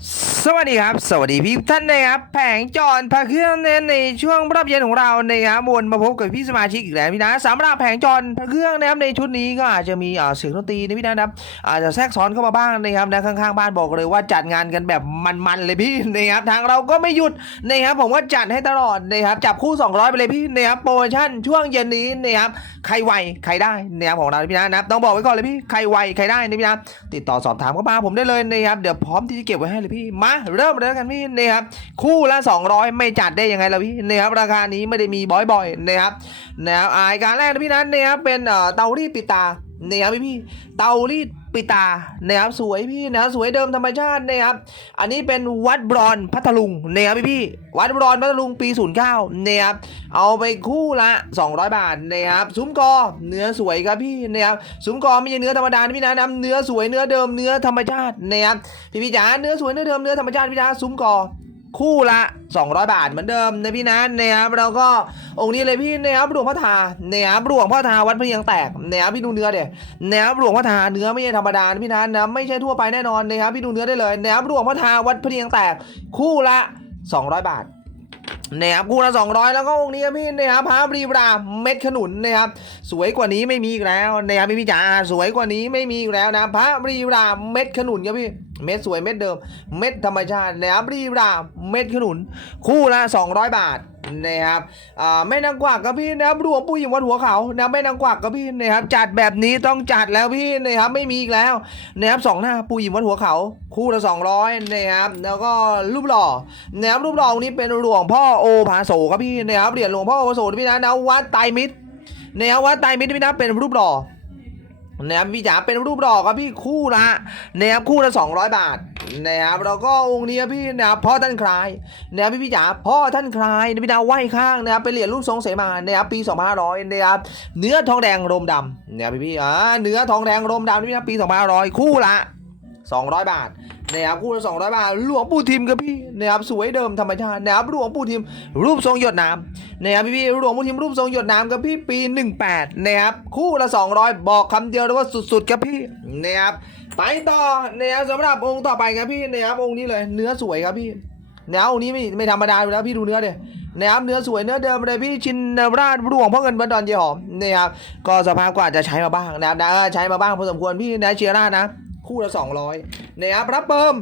S- สวัสดีครับ สวัสดีพี่ท่านนะครับ แผงจอนพระเครื่องเน้นในช่วงรับเย็นของเรานะครับวนมาพบกับพี่สมาชิกอีกแล้วพี่นะสำหรับแผงจอนพระเครื่องนะครับในชุดนี้ก็อาจจะมีอ่าเสียงดนตรีนะพี่นะครับอาจจะแทรกซ้อนเข้ามาบ้างนะครับนะข้างๆบ้านบอกเลยว่าจัดงานกันแบบมันๆเลยพี่นะครับทางเราก็ไม่หยุดนะครับผมก็จัดให้ตลอดนะครับจับคู่ 200 ไปเลยพี่นะครับโปรโมชั่นช่วงเย็นนี้นะครับใครไวใครได้นะครับของเราพี่นะนะครับต้องบอกไว้ก่อนเลยพี่ใครไวใครได้นะพี่นะติดต่อสอบถามเข้ามาผมได้เลยนะครับเดี๋ยวพร้อมที่จะเก็บไว้ให้เลยพี่มาเริ่มเลยแล้วกันพี่นะครับคู่ละ 200 ไม่จัดได้ยังไงล่ะพี่นะครับราคานี้ไม่ได้มีบ่อยๆนะครับนะครับอายการแรกนะพี่นั้นนะครับเป็นเตารีดปิดตานะครับพี่เตารีด ปิตานะครับสวยพี่นะครับสวยเดิมธรรมชาตินะครับอันนี้เป็นวัดบรอนพัทลุงนะครับพี่พี่วัดบรอนพัทลุงปี 09นะครับเอาไปคู่ละ 200 บาทนะครับซุ้มกอเนื้อสวยครับพี่นะครับซุ้มกอไม่ใช่เนื้อธรรมดาพี่นะนะเนื้อสวยเนื้อเดิมเนื้อธรรมชาตินะครับพี่พี่จ๋าเนื้อสวยเนื้อเดิมเนื้อธรรมชาติพี่จ๋าซุ้มกอ คู่ละ 200 บาทเหมือนเดิมนะพี่นะนะครับแล้วก็องค์นี้เลยพี่นะครับหลวงพ่อทานะครับหลวงพ่อทาวัดพระยังแตกนะครับพี่ดูเนื้อเดี๋ยนะครับหลวงพ่อทาเนื้อไม่ใช่ธรรมดานะพี่นะนะไม่ใช่ทั่วไปแน่นอนนะครับพี่ดูเนื้อได้เลยนะครับหลวงพ่อทาวัดพระยังแตกคู่ละ 200 บาท นะครับคู่ละ200 แล้วก็องค์นี้ครับพี่นะครับพระบรีบราเม็ดขนุนนะครับสวยกว่านี้ไม่มีอีกแล้วนะครับพี่พี่จ๋าสวยกว่านี้ไม่มีอีกแล้วนะพระบรีบราเม็ดขนุนครับพี่เม็ดสวยเม็ดเดิม เม็ดธรรมชาตินะครับรีบราเม็ดขนุน คู่ละ200 บาท นะครับอ่าไม่นางกวักครับพี่นะครับหลวงปู่ยิมวัดหัวเขานะไม่นางกวักครับพี่นะครับจัดแบบนี้ต้องจัดแล้วพี่นะครับไม่มีอีกแล้วนะครับสองหน้าปู่ยิมวัดหัวเขา คู่ละ200นะครับแล้วก็รูปหล่อนะครับรูปหล่อองค์นี้เป็นหลวงพ่อโอภาโสครับพี่นะครับเหรียญหลวงพ่อโอภาโสพี่นะนะวัดไตมิตรนะครับวัดไตมิตรพี่นะเป็นรูปหล่อ นะครับพี่จ๋าเป็นรูปดอกครับพี่คู่ละนะครับคู่ละ200 บาทนะครับแล้วก็องค์นี้ครับพี่นะครับพ่อท่านคลายนะครับพี่พี่จ๋าพ่อท่านคลายนะพี่ดาวไหว้ข้างนะครับเป็นเหรียญรูปทรงเสมานะครับปี 2500นะครับเนื้อทองแดงรมดำนะครับพี่พี่อ่าเนื้อทองแดงรมดำนี่พี่นะปี 2500 คู่ละ200 บาท นะครับคู่ละ200บาทหลวงปู่ทิมครับพี่นะครับสวยเดิมธรรมชาตินะครับหลวงปู่ทิมรูปทรงหยดน้ำนะครับพี่พี่หลวงปู่ทิมรูปทรงหยดน้ำครับพี่ปี 18นะครับคู่ละ 200 บอกคำเดียวเลยว่าสุดๆครับพี่นะครับไปต่อนะครับสำหรับองค์ต่อไปครับพี่นะครับองค์นี้เลยเนื้อสวยครับพี่นะครับองค์นี้ไม่ไม่ธรรมดาอยู่แล้วพี่ดูเนื้อเดียนะครับเนื้อสวยเนื้อเดิมเลยพี่ชินราชหลวงพ่อเงินบันดอนเยหอมนะครับก็สภาพก็อาจจะใช้มาบ้างนะครับนะใช้มาบ้างพอสมควรพี่นะเชียร่านะ คู่ละสองร้อยนะครับพระเปิม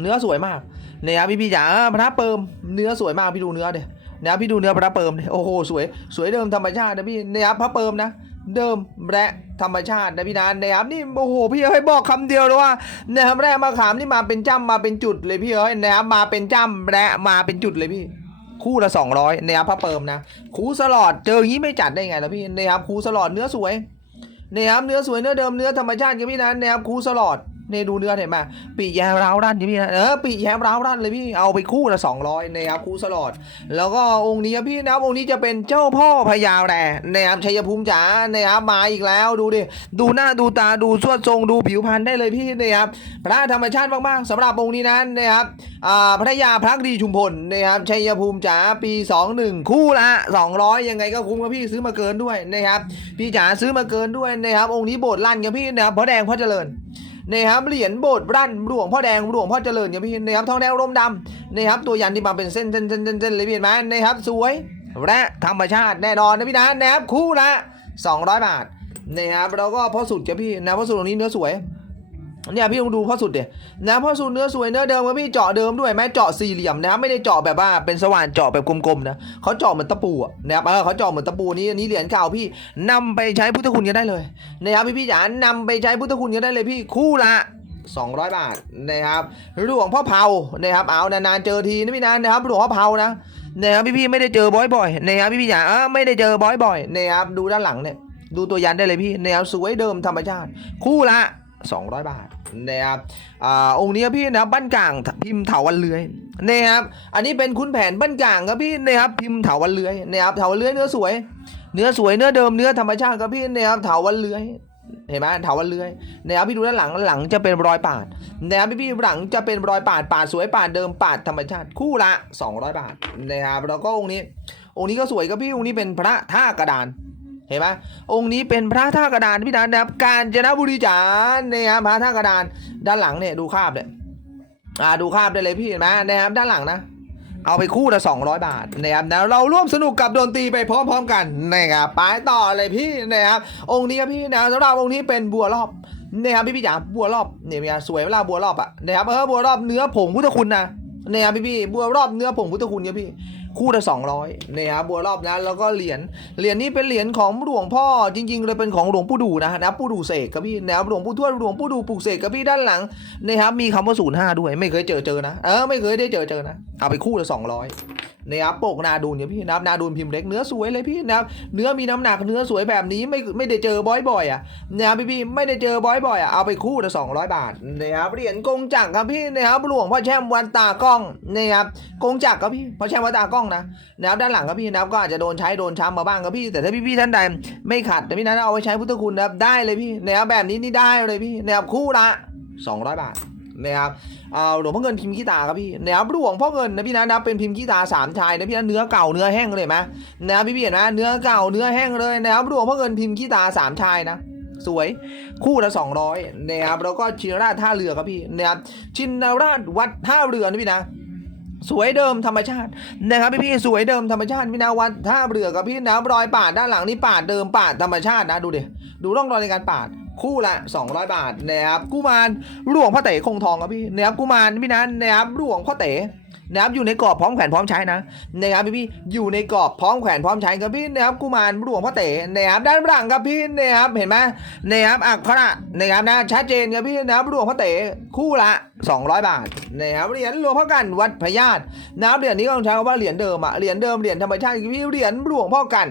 เนื้อสวยมากนะครับพี่พี่จ๋าพระเปิมเนื้อสวยมากพี่ดูเนื้อเดี๋ยนะครับพี่ดูเนื้อพระเปิมดิโอ้โหสวยสวยเดิมธรรมชาตินะพี่นะครับพระเปิมนะเดิมและธรรมชาตินะพี่นานนะครับนี่โอ้โหพี่เอ้ยบอกคำเดียวเลยว่านะครับแร่มาขามนี่มาเป็นจ้ำมาเป็นจุดเลยพี่เอ้ยนะครับมาเป็นจ้ำและมาเป็นจุดเลยพี่ คู่ละ200นะครับพระเปิมนะคูสลอดเจออย่างนี้ไม่จัดได้ไงล่ะพี่นะครับคูสลอดเนื้อสวยเนี่ยครับเนื้อสวยเนื้อเดิมเนื้อธรรมชาติครับพี่นะเนี่ยครับคูสลอด เนี่ยดูเนื้อเห็นไหมปีแยมร้าวรั่นครับพี่นะเออปีแยมร้าวรั่นเลยพี่เอาไปคู่ละ200นะครับคู่สลอด แล้วก็องค์นี้ครับพี่นะครับองค์นี้จะเป็นเจ้าพ่อพญาแร่นะครับชัยภูมิจ๋านะครับมาอีกแล้วดูดิดูหน้าดูตาดูสวดทรงดูผิวพรรณได้เลยพี่นะครับพระธรรมชาติมากๆสำหรับองค์นี้นั้นนะครับอ่าพระยาพระดีชุมพลนะครับชัยภูมิจ๋าปี 21 คู่ละ200 ยังไงก็คุ้มครับพี่ซื้อมาเกินด้วยนะครับพี่จ๋าซื้อมาเกินด้วยนะครับองค์นี้โบสถ์ลั่นครับพี่นะครับพ่อแดงพ่อเจริญ นะครับเหรียญโบสถ์รั่นหลวงพ่อแดงหลวงพ่อเจริญเนี่ยพี่นะครับทองแดงร่มดำนะครับตัวยันที่มาเป็นเส้นเส้นเส้นเส้นเส้นเลยพี่เห็นไหมนะครับสวยและธรรมชาติแน่นอนนะพี่นะนะครับคู่ละ200 บาทนะครับแล้วก็พ่อสุดเจ้าพี่นะพ่อสุดตรงนี้เนื้อสวย เนี่ยพี่ลองดูพ่อสุดเดี๋ยนะพ่อสุดเนื้อสวยเนื้อเดิมครับพี่เจาะเดิมด้วยแม้เจาะสี่เหลี่ยมนะไม่ได้เจาะแบบว่าเป็นสว่านเจาะแบบกลมๆนะเขาเจาะเหมือนตะปูอะนะครับเออเขาเจาะเหมือนตะปูนี่อันนี้เหรียญเก่าพี่นำไปใช้พุทธคุณกันได้เลยนะครับพี่พี่จ๋านำไปใช้พุทธคุณกันได้เลยพี่คู่ละ200 บาทนะครับหลวงพ่อเผานะครับเอานานๆเจอทีนะพี่นะนนะครับหลวงพ่อเผานะนะครับพี่พี่ๆไม่ได้เจอบ่อยๆนะครับพี่พี่จ๋าเออไม่ได้เจอบ่อยๆนะครับดูด้านหลังเนี่ยดูตัวยันได้เลยพี่นะครับสวยเดิมธรรมชาติ คู่ละ 200 บาทนะครับอ่าองค์นี้ครับพี่นะครับบ้านกลางพิมพ์เถาวันเลื้อยนะครับอันนี้เป็นคุณแผนบ้านกลางครับพี่นะครับพิมพ์เถาวันเลื้อยนะครับเถาวันเลื้อยเนื้อสวย เนื้อสวยเนื้อเดิมเนื้อธรรมชาติครับพี่นะครับเถาวันเลื้อยเห็นไหมเถาวันเลื้อยนะครับพี่ดูด้านหลังหลังจะเป็นรอยปาดนะครับพี่พี่หลังจะเป็นรอยปาดปาดสวยปาดเดิมปาดธรรมชาติคู่ละ 200 บาทนะครับแล้วก็องค์นี้ องค์นี้ก็สวยครับพี่องค์นี้เป็นพระท่ากระดาน เห็นไหมองค์นี้เป็นพระท่ากระดานพี่ดานนะครับ กาญจนบุรีจ๋าเนี่ยครับพระท่ากระดานด้านหลังเนี่ยดูคาบเนี่ยอ่าดูภาพได้เลยพี่เห็นไหมนะครับด้านหลังนะเอาไปคู่ละ200 บาทนะครับนะเราร่วมสนุกกับดนตรีไปพร้อมๆกันนะครับไปต่อเลยพี่นะครับองค์นี้ครับพี่นะสำหรับองค์นี้เป็นบัวรอบนะครับพี่พี่จ๋าบัวรอบเนี่ยมีสวยเวลาบัวรอบอะนะครับเออบัวรอบเนื้อผงพุทธคุณนะนะครับพี่พี่บัวรอบเนื้อผงพุทธคุณครับพี่ คู่ละ200นะครับบัวรอบนะแล้วก็เหรียญเหรียญนี้เป็นเหรียญของหลวงพ่อจริง ๆ เลยเป็นของหลวงปู่ดูนะนะปู่ดูเสกครับพี่นะครับหลวงปู่ทวดหลวงปู่ดูปลูกเสกครับพี่ด้านหลังนะครับมีคำว่าศูนย์ห้าด้วย ไม่เคยเจอเจอนะเออไม่เคยได้เจอเจอนะเอาไปคู่ละ200นะครับปกนาดูนเนี่ยพี่นะครับนาดูนพิมพ์เล็กเนื้อสวยเลยพี่นะครับเนื้อมีน้ำหนักเนื้อสวยแบบนี้ไม่ไม่ได้เจอบ่อยๆอะนะครับพี่พี่ไม่ได้เจอบ่อยๆอะเอาไปคู่ละสองร้อยบาทนะครับเหรียญกงจักรครับพี่นะครับหลวงพ่อแช่มวันตากล้องนะครับกงจักรครับพี่พ่อแช่มวันตากล้องนะนะครับด้านหลังครับพี่นะครับก็อาจจะโดนใช้โดนช้ำมาบ้างครับพี่ แต่ถ้าพี่พี่ๆท่านใดไม่ขัดแต่พี่นั้นเอาไปใช้พุทธคุณนะครับได้เลยพี่นะครับแบบนี้นี่ได้เลยพี่นะครับคู่ละสองร้อยบาทนะครับเอาหลวงพ่อเงินพิมพ์ขี้ตาครับพี่นะครับหลวงพ่อเงินนะพี่นะนะเป็นพิมพ์ขี้ตาสามชายนะพี่นะเนื้อเก่าเนื้อแห้งเลยไหมนะครับพี่พี่เห็นไหมเนื้อเก่าเนื้อแห้งเลยนะครับหลวงพ่อเงินพิมพ์ขี้ตาสามชายนะสวยคู่ละสองร้อยนะครับแล้วก็ชินราชท่าเรือครับพี่นะครับชินราชวัดท่าเรือนะพี่นะ สวยเดิมธรรมชาตินะครับพี่พี่ๆสวยเดิมธรรมชาติพี่นาวัดท่าเรือกับพี่นะรอยปาดด้านหลังนี่ปาดเดิมปาดธรรมชาตินะดูดิดูร่องรอยในการปาดคู่ละ 200 บาทนะครับกุมารหลวงพ่อเต๋คงทองครับพี่นะครับกุมารพี่นะนะครับหลวงพ่อเต๋ นะครับอยู่ในกรอบพร้อมแขวนพร้อมใช้นะนะครับพี่พี่อยู่ในกรอบพร้อมแขวนพร้อมใช้ครับพี่นะครับกุมารหลวงพ่อเต๋นะครับด้านหลังครับพี่นะครับเห็นไหมนะครับอักขระนะครับนะชัดเจนครับพี่นะครับหลวงพ่อเต๋คู่ละ 200 บาทนะครับเหรียญหลวงพ่อกันวัดพญาตน้ำเหรียญนี้ก็ต้องใช้คำว่าเหรียญเดิมอะเหรียญเดิมเหรียญธรรมชาติพี่เหรียญหลวงพ่อกัน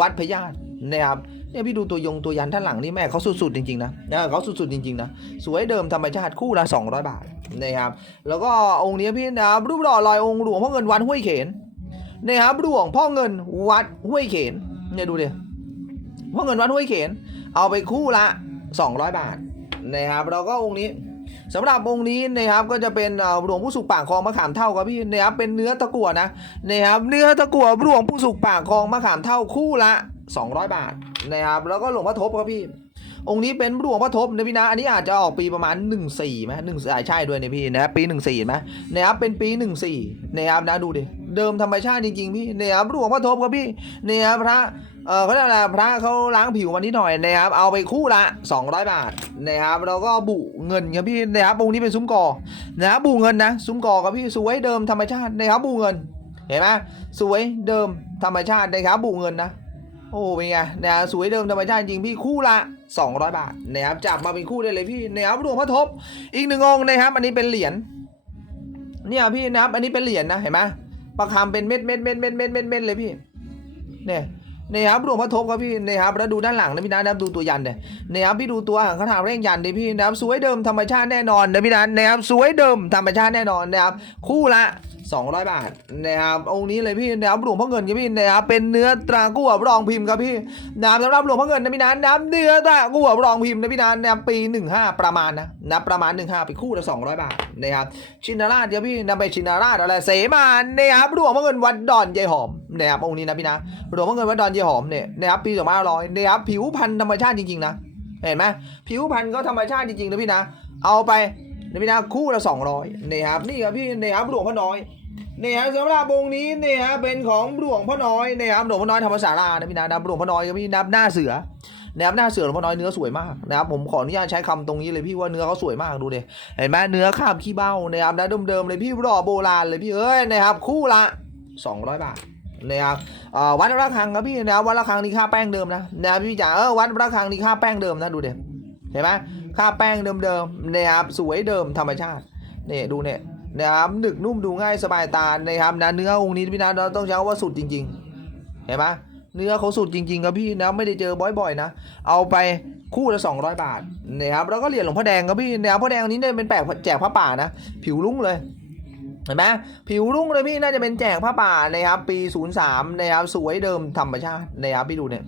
วัดพญาตนะครับ เนี่ยพี่ดูตัวยงตัวยันท่านหลังนี่แม่เขาสุดๆจริงๆนะนะเขาสุดๆจริงๆนะสวยเดิมธรรมชาติคู่ละ200 บาทนะครับแล้วก็องค์นี้พี่นะครับรูปหล่อลอยองค์หลวงพ่อเงินวัดห้วยเขนนะครับหลวงพ่อเงินวัดห้วยเขนเนี่ยดูดิพ่อเงินวัดห้วยเขน เอาไปคู่ละ 200 บาทนะครับแล้วก็องค์นี้สำหรับองค์นี้นะครับก็จะเป็นหลวงผู้สุกปากคลองมะขามเท่าครับพี่นะครับเป็นเนื้อตะกั่วนะนะครับเนื้อตะกั่วหลวงผู้สุกปากคลองมะขามเท่าคู่ละ 200 บาทนะครับ แล้วก็หลวงพ่อทบครับพี่ องค์นี้เป็นหลวงพ่อทบนะพี่นะ อันนี้อาจจะออกปีประมาณ 14ไหมหนึ่งใช่ด้วยเนี่ยพี่นะปี 14ไหมนะครับเป็นปี 14นะครับนะดูดิเดิมธรรมชาติจริงๆพี่นะครับหลวงพ่อทบครับพี่นะครับพระเออเขาเรียกอะไรพระเขาล้างผิวมานิดหน่อยนะครับ เอาไปคู่ละ 200 บาทนะครับแล้วก็บุเงินครับพี่นะครับองค์นี้เป็นซุ้มกอนะครับบุเงินนะซุ้มกอครับพี่สวยเดิมธรรมชาตินะครับบุเงินเห็นไหมสวยเดิมธรรมชาตินะครับบุเงินนะ โอ้เป็นไงนะสวยเดิมธรรมชาติจริงพี่คู่ละ 200 บาทนะครับจับมาเป็นคู่ได้เลยพี่นะครับหลวงพ่อทบ อีกหนึ่งองค์นะครับ อันนี้เป็นเหรียญเนี่ยพี่นะครับ อันนี้เป็นเหรียญนะเห็นไหมประคำเป็นเม็ดเม็ดเม็ดเม็ดเม็ดเม็ดเม็ดเลยพี่ เนี่ยนี่ครับหลวงพ่อทบครับพี่นี่ครับแล้วดูด้านหลังนะพี่นะนะครับดูตัวยันเนี่ยนี่ครับพี่ดูตัวหางคาถาเร่งยันดิพี่นะครับสวยเดิมธรรมชาติแน่นอนนะพี่นะนะครับสวยเดิมธรรมชาติแน่นอนนะครับคู่ละ200 บาทนะครับองค์นี้เลยพี่นะครับหลวงพ่อเงินครับพี่นะครับเป็นเนื้อตรากู้รองพิมพ์ครับพี่นะครับสำหรับหลวงพ่อเงินนะพี่นะนะครับเนื้อตรากู้รองพิมพ์นะพี่นะนะครับปี 15 ประมาณนะนะประมาณ 15ไปคู่ละ200 บาทนะครับชินาราชครับพี่นะไปชินาราชอะไรเสมานะครับหลวงพ่อเงินวัดดอนยายหอมนะครับองค์นี้นะพี่นะหลวงพ่อเงินวัดดอนเยหอมเนี่ยนะครับปีสองพันห้าร้อยนะครับผิวพันธุ์ธรรมชาติจริงๆนะเห็นไหมผิวพันธุ์ก็ธรรมชาติจริงๆนะพี่นะ เอาไป นะพี่นะคู่ละสองร้อยนะครับนี่ครับพี่นะครับหลวงพ่อน้อยนี่ยครับสำหรับองนี้เนี่ยครับเป็นของหลวงพ่อน้อยนะครับหลวงพ่อน้อยธรรมสารานะพี่นะนะครับหลวงพ่อน้อยครับพี่นับหน้าเสือนะครับหน้าเสือหลวงพ่อน้อยเนื้อสวยมากนะครับผมขออนุญาตใช้คำตรงนี้เลยพี่ว่าเนื้อเขาสวยมากดูดิเห็นไหมเนื้อข้ามขี้เบ้านะครับนะเดิมๆเลยพี่รอโบราณเลยพี่เอ้ยนะครับคู่ละ200บาทนะครับวัดระฆังครับพี่นะวัดระฆังนี่ค่าแป้งเดิมนะนะพี่จ๋าเออวัดระฆังนี่ค่าแป้งเดิมนะดูเด็เห็นไหม ค่าแป้งเดิมๆนะครับสวยเดิมธรรมชาติเนี่ยดูเนี่ยนะครับหนึกนุ่มดูง่ายสบายตานะครับนะเนื้อองค์นี้พี่นะเราต้องใช้คำว่าสุดจริงๆเห็นไหมเนื้อเขาสุดจริงๆครับพี่นะไม่ได้เจอบ่อยๆนะ เอาไปคู่ละ200 บาทนะครับแล้วก็เหรียญหลวงพ่อแดงครับพี่นะครับพ่อแดงอันนี้เนี่ยเป็นแปลกแจกพระป่านะ ผิวลุ้งเลยเห็นไหมผิวรุ่งเลยพี่น่าจะเป็นแจกผ้าป่านะครับ ปี 03นะครับสวยเดิมธรรมชาตินะครับพี่ดูเนี่ย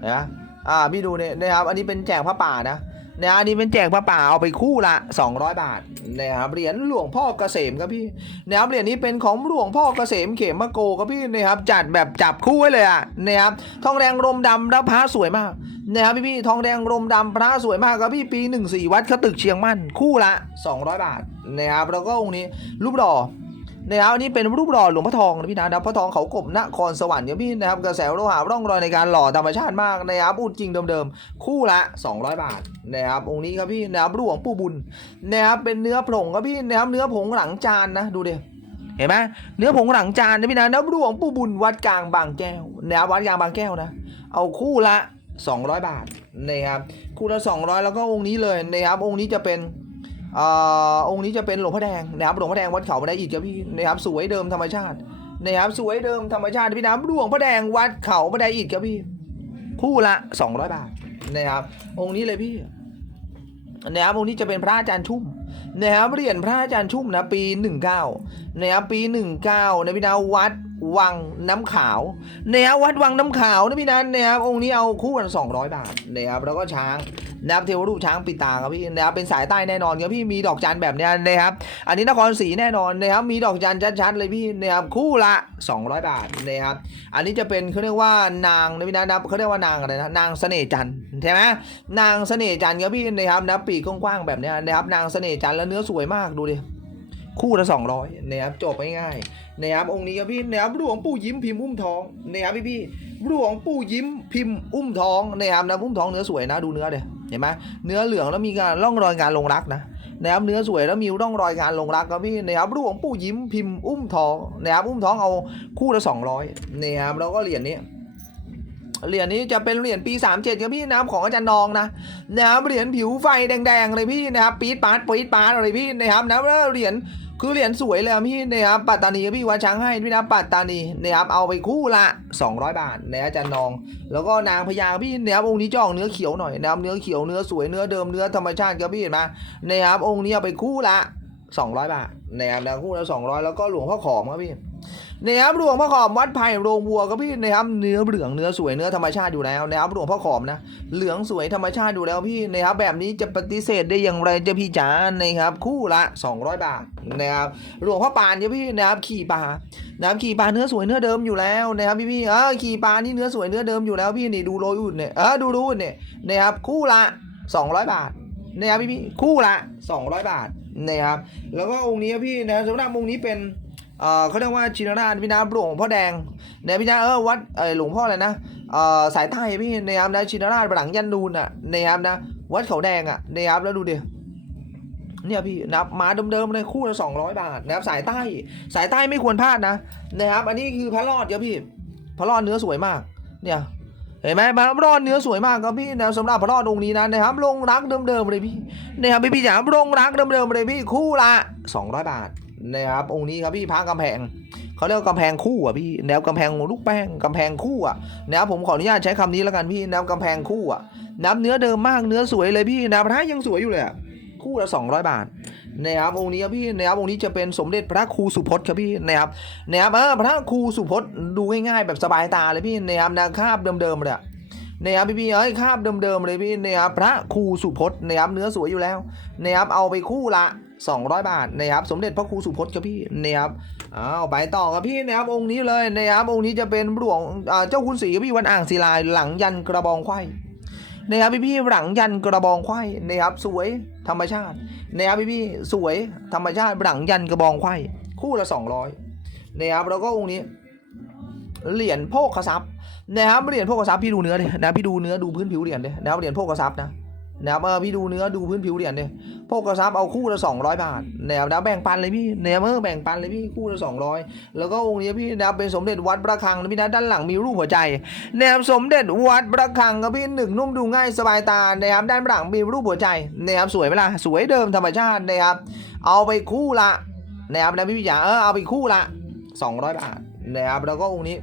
เห็นะอ่าพี่ดูเนี่ยนะครับอันนี้เป็นแจกผ้าป่านะ นะอันนี้เป็นแจกผ้าป่าเอาไปคู่ละ 200 บาทนะครับเหรียญหลวงพ่อเกษมครับพี่นะครับเหรียญนี้เป็นของหลวงพ่อเกษมเขมมะโกครับพี่นะครับจัดแบบจับคู่ไว้เลยอะนะครับทองแดงรมดำแล้วพระสวยมากนะครับพี่พี่ทองแดงรมดำพระสวยมากครับพี่ปีหนึ่งสี่วัดขาตึกเชียงมั่นคู่ละ 200 บาทนะครับแล้วก็องค์นี้รูปดอ นะครับอันนี้เป็นรูปหล่อหลวงพ่อทองนะพี่นะครับพระทองเขากบนครสวรรค์ครับพี่นะครับกระแสโลหะร่องรอยในการหล่อธรรมชาติมากนะครับพูดจริงเดิมๆ คู่ละ 200 บาทนะครับองค์นี้ครับพี่นะครับหลวงปู่บุญนะครับเป็นเนื้อผงครับพี่นะครับเนื้อผงหลังจานนะดูดิเห็นไหมเนื้อผงหลังจานนะพี่นะน้ำหลวงปู่บุญวัดกลางบางแก้วนะครับวัดกลางบางแก้วนะ เอาคู่ละ 200 บาทนะครับคู่ละ 200 แล้วก็องค์นี้เลยนะครับองค์นี้จะเป็น อองค์นี้จะเป็นหลวงพ่อแดงนะครับหลวงพ่อแดงวัดเขาบันไดอิฐครับพี่นะครับสวยเดิมธรรมชาตินะครับสวยเดิมธรรมชาติพี่น้ำหลวงพ่อแดงวัดเขาบันไดอิฐครับพี่คู่ละ 200 บาทนะครับ องค์นี้เลยพี่นะครับองค์นี้จะเป็นพระอาจารย์ชุ่มนะครับเหรียญพระอาจารย์ชุ่มนะปี 19นะครับปี 19นะพี่นะวัดวังน้ำขาวนะครับวัดวังน้ำขาวนะพี่นันนะครับองค์นี้เอาคู่กัน200 บาทนะครับแล้วก็ช้าง นะครับเทวรูปช้างปิดตาครับพี่นะครับเป็นสายใต้แน่นอนครับพี่มีดอกจันแบบเนี้ยนะครับอันนี้นครศรีแน่นอนนะครับมีดอกจันชัดๆเลยพี่นะครับคู่ละ 200 บาทนะครับอันนี้จะเป็นเขาเรียกว่านางนะพี่นันนะเขาเรียกว่านางอะไรนะนางเสน่ห์จันทร์ใช่ไหมนางเสน่ห์จันทร์ครับพี่นะครับนะปีกกว้างๆแบบเนี้ยนะครับนางเสน่ห์จันทร์แล้วเนื้อสวยมากดูดิคู่ละ200นะครับจบง่ายๆนะครับองค์นี้ครับพี่นะครับหลวงปู่ยิ้มพิมพ์อุ้มท้องนะครับพี่พี่หลวงปู่ยิ้มพิมพ์อุ้มท้องนะครับนะอุ้มท้องเนื้อสวยนะดูเนื้อเดี๋ย เห็นไหมเนื้อเหลืองแล้วมีการร่องรอยการลงรักนะนะครับเนื้อสวยแล้วมีร่องรอยการลงรักครับพี่นะครับรูปของปู่ยิ้มพิมพ์อุ้มท้องนะครับอุ้มท้องเอาคู่ละสองร้อยนะครับแล้วก็เหรียญนี้เหรียญนี้จะเป็นเหรียญปี 37ครับพี่นะครับของอาจารย์นองนะนะครับเหรียญผิวไฟแดงๆเลยพี่นะครับปี๊ดปาร์ตปี๊ดปาร์ตอะไรพี่นะครับนะแล้วเหรียญ คือเหรียญสวยเลยพี่นะครับปัตตานีครับพี่วัดช้างให้พี่นะปัตตานีนะครับเอาไปคู่ละ 200 บาทนะอาจารย์นอง แล้วก็นางพญาพี่นะครับองค์นี้จะองเนื้อเขียวหน่อยนะครับเนื้อเขียวเนื้อสวยเนื้อเดิมเนื้อธรรมชาติครับพี่เห็นไหมนะครับองค์นี้เอาไปคู่ละ 200 บาทนะครับนะคู่ละ200 แล้วก็หลวงพ่อขอมครับพี่ นะครับหลวงพ่อขอมวัดไผ่โรงวัวก็พี่นะครับเนื้อเหลืองเนื้อสวยเนื้อธรรมชาติอยู่แล้วนะครับหลวงพ่อขอมนะเหลืองสวยธรรมชาติอยู่แล้วพี่นะครับแบบนี้จะปฏิเสธได้อย่างไรจะพี่จ๋านะครับคู่ละ 200 บาทนะครับหลวงพ่อปานเนี่ยพี่นะครับขี่ปลานะครับขี่ปลาเนื้อสวยเนื้อเดิมอยู่แล้วนะครับพี่พี่เออขี่ปลานี่เนื้อสวยเนื้อเดิมอยู่แล้วพี่นี่ดูโรยอุ่นเนี่ยเออดูรูนเนี่ยนะครับคู่ละ 200 บาทนะครับพี่พี่คู่ละ 200 บาทนะครับแล้วก็องค์นี้พี่นะสำหรับองค์นี้เป็น เขาเรียกว่าชินราชพี่น้ำหลวงพ่อแดงเนี่ยพี่น้าเออวัดเออหลวงพ่ออะไรนะสายใต้พี่นะครับนะชินราชหลังยันนูนอะนะครับนะวัดเขาแดงอะนะครับแล้วดูดิเนี่ยพี่นะครับมาเดิมๆเลยคู่ละสองร้อยบาทนะครับสายใต้สายใต้ไม่ควรพลาดนะนะครับอันนี้คือพระรอดครับพี่พระรอดเนื้อสวยมาก เนี่ยเห็นไหมพระรอดเนื้อสวยมากครับพี่นะสำหรับพระรอดองค์นี้นะนะครับลงรักเดิมๆเลยพี่นะครับพี่พี่จ๋าลงรักเดิมๆเลยพี่คู่ละ200บาท นะครับองค์นี้ครับพี่พระกำแพงเขาเรียกว่ากำแพงคู่อะพี่แนวกำแพงลูกแป้งกำแพงคู่อะนะครับผมขออนุญาตใช้คำนี้แล้วกันพี่แนวกำแพงคู่อะนับเนื้อเดิมมากเนื้อสวยเลยพี่นะพระยังสวยอยู่เลยคู่ละ200 บาทนะครับองค์นี้ครับพี่นะครับองค์นี้จะเป็นสมเด็จพระครูสุพจน์ครับพี่นะครับนะครับเออพระครูสุพจน์ดูง่ายๆแบบสบายตาเลยพี่นะครับนะคาบเดิมๆเลยอะนะครับพี่พี่ๆเอ้ยคาบเดิมๆเลยพี่นะครับพระครูสุพจน์นะครับเนื้อสวยอยู่แล้วนะครับเอาไปคู่ละ 200 บาทนะครับสมเด็จพระครูสุพจน์ครับพี่นะครับอ้าวไปต่อครับพี่นะครับองค์นี้เลยนะครับองค์นี้จะเป็นหลวงเจ้าคุณศรีครับพี่วันอ่างศิลาหลังยันกระบองไขว้นะครับพี่พี่หลังยันกระบองไขว้นะครับสวยธรรมชาตินะครับพี่พี่สวยธรรมชาติหลังยันกระบองไขว้คู่ละ 200นะครับแล้วก็องค์นี้เหรียญโภคทรัพย์นะครับเหรียญโภคทรัพย์พี่ดูเนื้อดินะพี่ดูเนื้อดูพื้นผิวเหรียญดินะครับเหรียญโภคทรัพย์นะ นะครับเออพี่ดูเนื้อดูพื้นผิวเหรียญดิโภคทรัพย์เอาคู่ละ200บาทนะครับนะแบ่งปันเลยพี่เนี่ยเออแบ่งปันเลยพี่คู่ละ200แล้วก็องค์นี้พี่นะเป็นสมเด็จวัดประฆังนะพี่นะด้านหลังมีรูปหัวใจนะครับสมเด็จวัดประฆังครับพี่หนึ่งนุ่มดูง่ายสบายตานะครับด้านหลังมีรูปหัวใจนะครับสวยไหมล่ะสวยเดิมธรรมชาตินะครับเอาไปคู่ละนะครับนะพี่พี่จ๋าเออเอาไปคู่ละ200บาทนะครับแล้วก็องค์นี้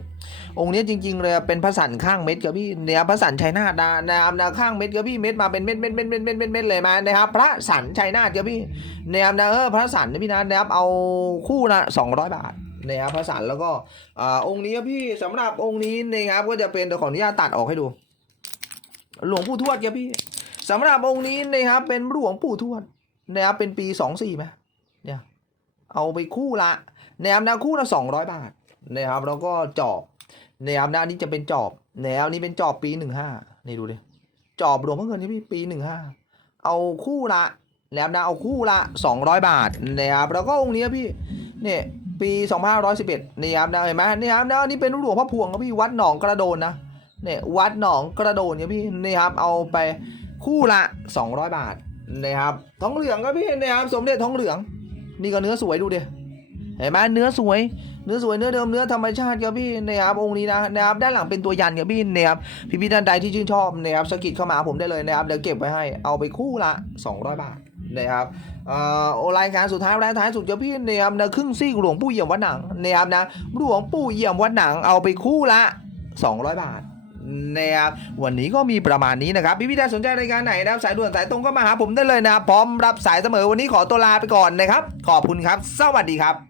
องค์นี้จริงๆเลยเป็นพระสันข้างเม็ดครับพี่เนี่ยพระสันชัยนาทนะนะครับนะข้างเม็ดครับพี่เม็ดมาเป็นเม็ดเม็ดเม็ดเม็ดเม็ดเม็ดเม็ดเลยมานะครับพระสันชัยนาทครับพี่นะครับนะเออพระสันนะพี่นะนะครับเอาคู่ละ200บาทนะครับพระสันแล้วก็อ่าองค์นี้ครับพี่สำหรับองค์นี้นะครับก็จะเป็นเดี๋ยวขออนุญาตตัดออกให้ดู หลวงปู่ทวดครับพี่สำหรับองค์นี้นะครับเป็นหลวงปู่ทวดนะครับเป็นปีสองสี่ไหมเนี่ยเอาไปคู่ละนะครับนะคู่ละสองร้อยบาทนะครับแล้วก็จอบ นะครับนะอันนี้จะเป็นจอบ แนวนี้เป็นจอบปีหนึ่งห้านี่ดูดิจอบหลวงพ่อเงินนี่พี่ปีหนึ่งห้าเอาคู่ละนะครับนะเอาคู่ละสองร้อยบาทนะครับแล้วก็องค์นี้พี่เนี่ยปีสองพันห้าร้อยสิบเอ็ดนี่ครับนะเห็นไหมนี่ครับนะนี่เป็นหลวงพ่อพวงครับพี่วัดหนองกระโดนนะเนี่ยวัดหนองกระโดนเนี่ยพี่นี่ครับเอาไปคู่ละสองร้อยบาทนะครับทองเหลืองครับพี่นะครับสมเด็จทองเหลือง นี่ก็เนื้อสวยดูเดิ เห็นไหมเนื้อสวย เนื้อสวยเนื้อเดิมเนื้อธรรมชาติครับพี่นะครับองค์นี้นะนะครับด้านหลังเป็นตัวยันครับพี่นะครับพี่พี่ท่านใดที่ชื่นชอบนะครับสกิดเข้ามาหาผมได้เลยนะครับเดี๋ยวเก็บไว้ให้เอาไปคู่ละ 200 บาทนะครับเอ่อโอรายการสุดท้ายรายท้ายสุดครับพี่นะครับนะครึ่งซี่หลวงปู่เยี่ยมวัดหนังนะครับนะหลวงปู่เยี่ยมวัดหนังเอาไปคู่ละ 200 บาทนะครับวันนี้ก็มีประมาณนี้นะครับพี่พี่ท่านสนใจรายการไหนนะครับสายด่วนสายตรงก็มาหาผมได้เลยนะครับพร้อมรับสายเสมอวันนี้ขอตัวลาไปก่อนนะครับ ขอบคุณครับ สวัสดีครับ